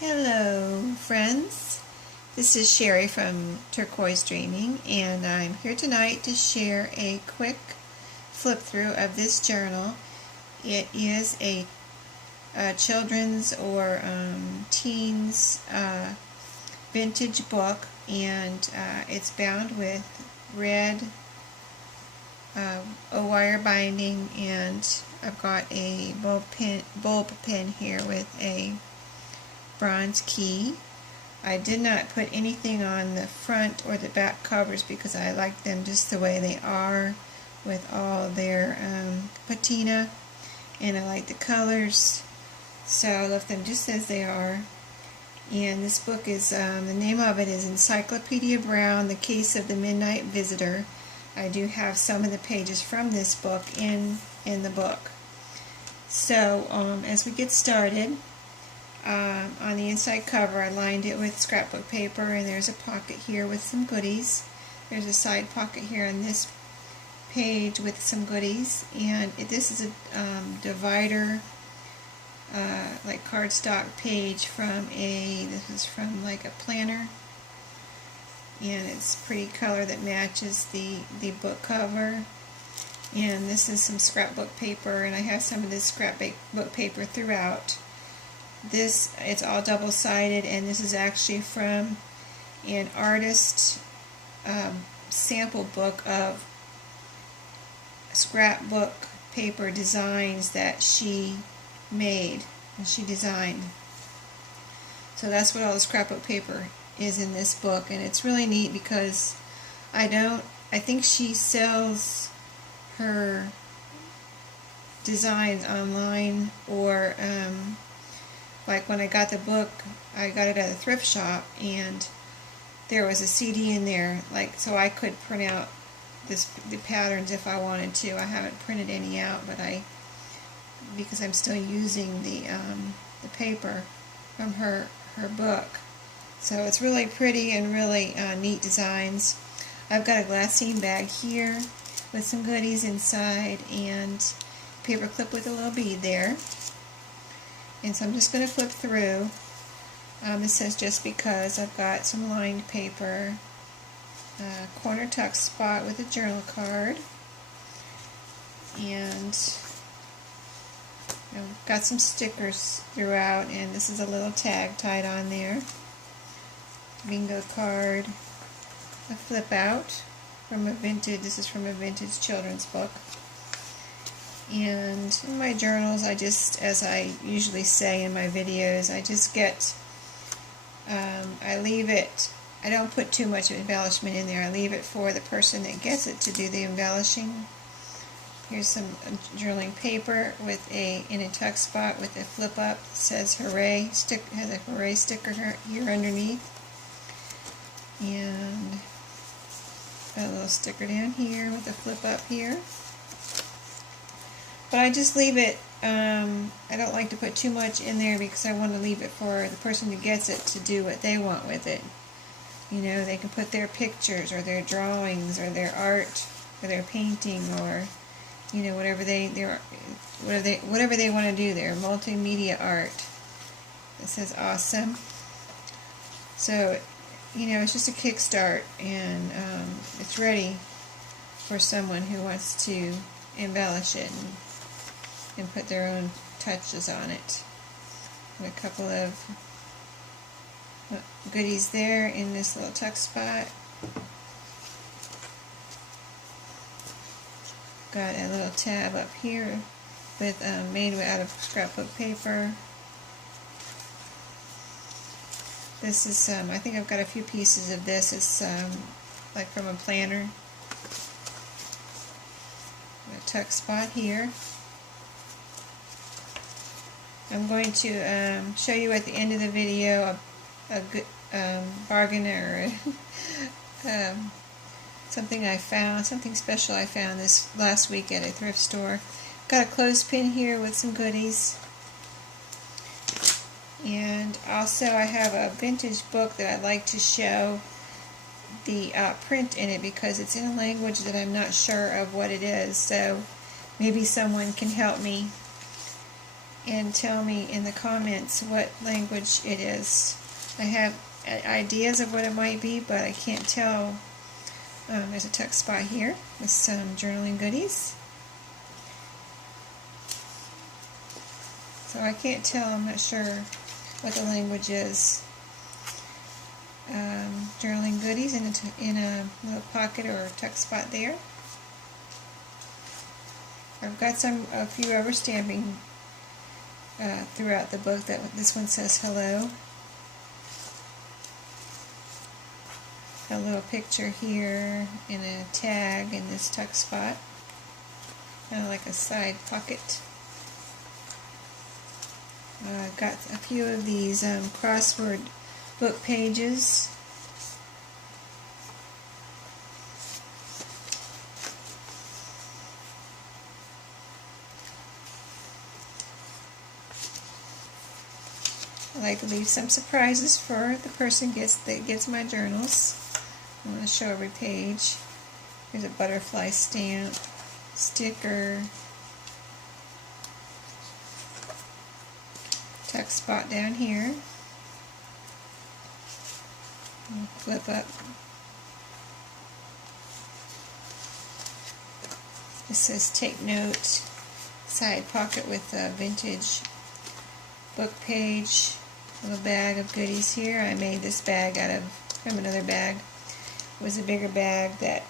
Hello friends, this is Sherry from Turquoise Dreaming, and I'm here tonight to share a quick flip through of this journal. It is a children's or teens vintage book, and it's bound with red wire binding, and I've got a bulb pen here with a bronze key. I did not put anything on the front or the back covers because I like them just the way they are with all their patina, and I like the colors, so I left them just as they are. And this book is, the name of it is Encyclopedia Brown, The Case of the Midnight Visitor. I do have some of the pages from this book in the book. So as we get started, on the inside cover I lined it with scrapbook paper, and there's a pocket here with some goodies. There's a side pocket here on this page with some goodies, and this is a divider, like cardstock page this is from like a planner, and it's pretty color that matches the book cover. And this is some scrapbook paper, and I have some of this scrapbook paper throughout. It's all double-sided, and this is actually from an artist sample book of scrapbook paper designs that she made and she designed. So that's what all the scrapbook paper is in this book, and it's really neat because I think she sells her designs online, or like when I got the book, I got it at a thrift shop, and there was a CD in there, like, so I could print out the patterns if I wanted to. I haven't printed any out, but because I'm still using the paper from her book. So it's really pretty and really neat designs. I've got a glassine bag here with some goodies inside, and paper clip with a little bead there. And so I'm just going to flip through. This says just because. I've got some lined paper, corner tuck spot with a journal card, and I've got some stickers throughout, and this is a little tag tied on there. Bingo card, a flip out from this is from a vintage children's book. And in my journals, as I usually say in my videos, I just get, I leave it, I don't put too much embellishment in there. I leave it for the person that gets it to do the embellishing. Here's some journaling paper with in a tuck spot with a flip up. It says hooray, has a hooray sticker here underneath. And got a little sticker down here with a flip up here. But I just leave it, I don't like to put too much in there because I want to leave it for the person who gets it to do what they want with it. You know, they can put their pictures or their drawings or their art or their painting, or, you know, whatever they want to do, their multimedia art. It says awesome. So, you know, it's just a kickstart, and it's ready for someone who wants to embellish it and put their own touches on it. And a couple of goodies there in this little tuck spot. Got a little tab up here with made out of scrapbook paper. This is I think I've got a few pieces of this. It's like from a planner. A tuck spot here. I'm going to show you at the end of the video a good bargain, or something special I found this last week at a thrift store. Got a clothespin here with some goodies. And also I have a vintage book that I'd like to show the print in it, because it's in a language that I'm not sure of what it is. So maybe someone can help me and tell me in the comments what language it is. I have ideas of what it might be, but I can't tell. There's a tuck spot here with some journaling goodies. So I can't tell, I'm not sure what the language is. Journaling goodies in a little pocket or tuck spot there. I've got a few rubber stamping throughout the book. This one says hello. A little picture here and a tag in this tuck spot, kind of like a side pocket. I've got a few of these crossword book pages. I like to leave some surprises for the person that gets my journals. I want to show every page. Here's a butterfly stamp, sticker, tuck spot down here. I'll flip up. This says take note. Side pocket with a vintage book page. Little bag of goodies here. I made this bag from another bag. It was a bigger bag that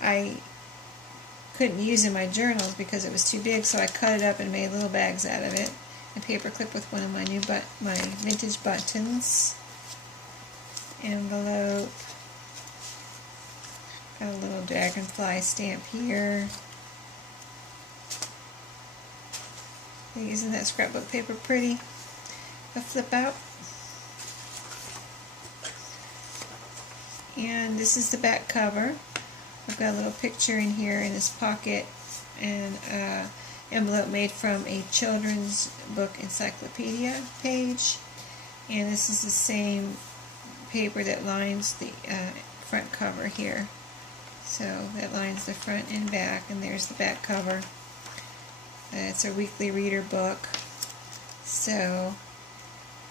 I couldn't use in my journals because it was too big, so I cut it up and made little bags out of it. A paper clip with one of my my vintage buttons. Envelope. Got a little dragonfly stamp here. Isn't that scrapbook paper pretty? A flip out. And this is the back cover. I've got a little picture in here in this pocket and envelope made from a children's book encyclopedia page. And this is the same paper that lines the front cover here. So that lines the front and back, and there's the back cover. It's a weekly reader book. So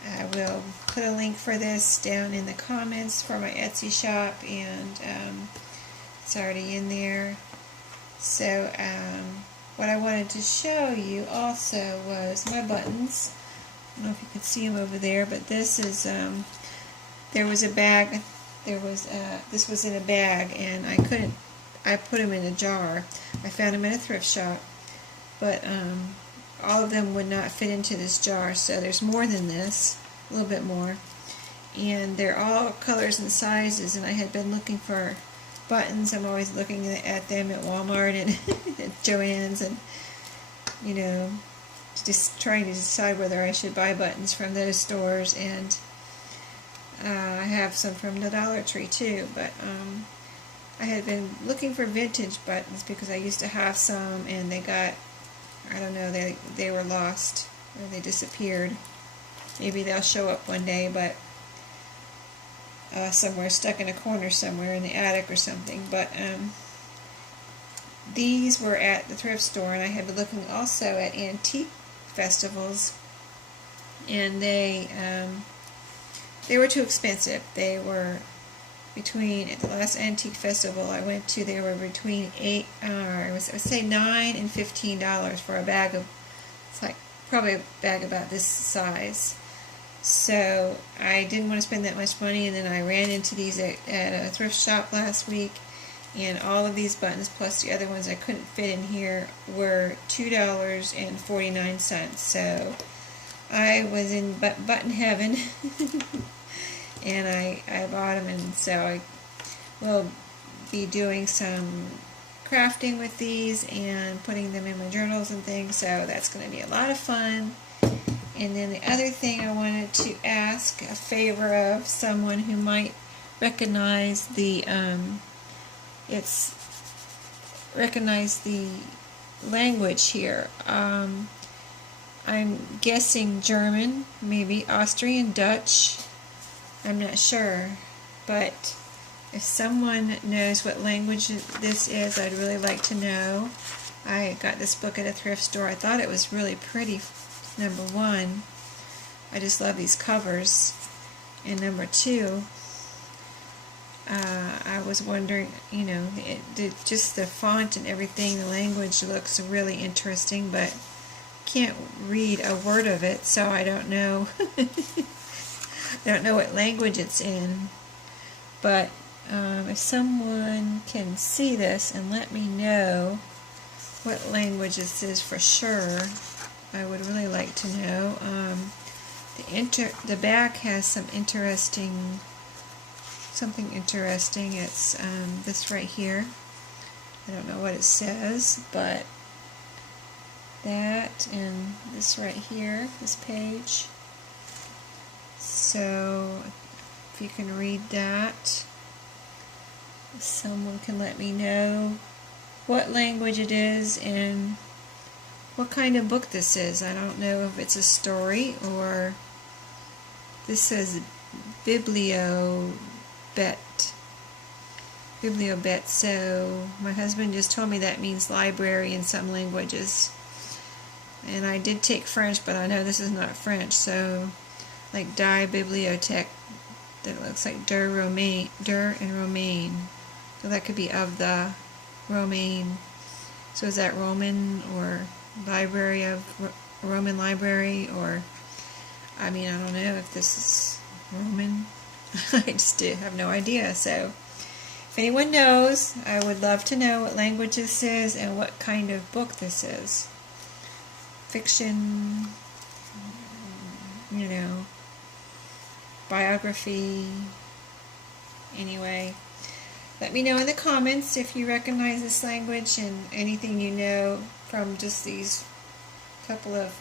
I will put a link for this down in the comments for my Etsy shop, and it's already in there. So what I wanted to show you also was my buttons. I don't know if you can see them over there, but this is there was a bag. This was in a bag, and I put them in a jar. I found them in a thrift shop, but all of them would not fit into this jar, so there's more than this, a little bit more, and they're all colors and sizes, and I had been looking for buttons. I'm always looking at them at Walmart and at Joann's, and you know, just trying to decide whether I should buy buttons from those stores, and I have some from the Dollar Tree too, but I had been looking for vintage buttons because I used to have some, and they got, I don't know, they were lost, or they disappeared. Maybe they'll show up one day, but somewhere stuck in a corner somewhere in the attic or something. But these were at the thrift store, and I had been looking also at antique festivals, and they were too expensive. They were between, at the last antique festival I went to, they were between I would say $9 and $15 for a bag of, it's like probably a bag about this size. So I didn't want to spend that much money, and then I ran into these at a thrift shop last week, and all of these buttons plus the other ones I couldn't fit in here were $2.49. So I was in button heaven. And I bought them, and so I will be doing some crafting with these and putting them in my journals and things, so that's going to be a lot of fun. And then the other thing I wanted to ask a favor of someone who might recognize the language here. I'm guessing German, maybe Austrian, Dutch. I'm not sure, but if someone knows what language this is, I'd really like to know. I got this book at a thrift store. I thought it was really pretty number one, I just love these covers. And number two, I was wondering, you know, just the font and everything, the language looks really interesting, but can't read a word of it, so I don't know. I don't know what language it's in. But if someone can see this and let me know what language this is for sure, I would really like to know. The back has something interesting. It's this right here. I don't know what it says, but that and this right here, this page. So if you can read that, if someone can let me know what language it is and what kind of book this is. I don't know if it's a story or this says Bibliobet, so my husband just told me that means library in some languages. And I did take French, but I know this is not French, so like Die Bibliothèque, that looks like Der and Romaine. So that could be of the Romaine. So is that Roman or library of Roman library, or I mean, I don't know if this is Roman. I just have no idea. So if anyone knows, I would love to know what language this is and what kind of book this is. Fiction, you know, biography. Anyway, let me know in the comments if you recognize this language and anything you know from just these couple of,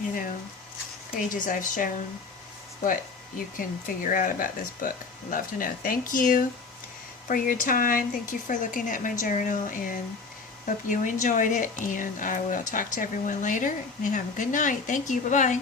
you know, pages I've shown, what you can figure out about this book. I'd love to know. Thank you for your time. Thank you for looking at my journal, and hope you enjoyed it, and I will talk to everyone later, and have a good night. Thank you. Bye-bye.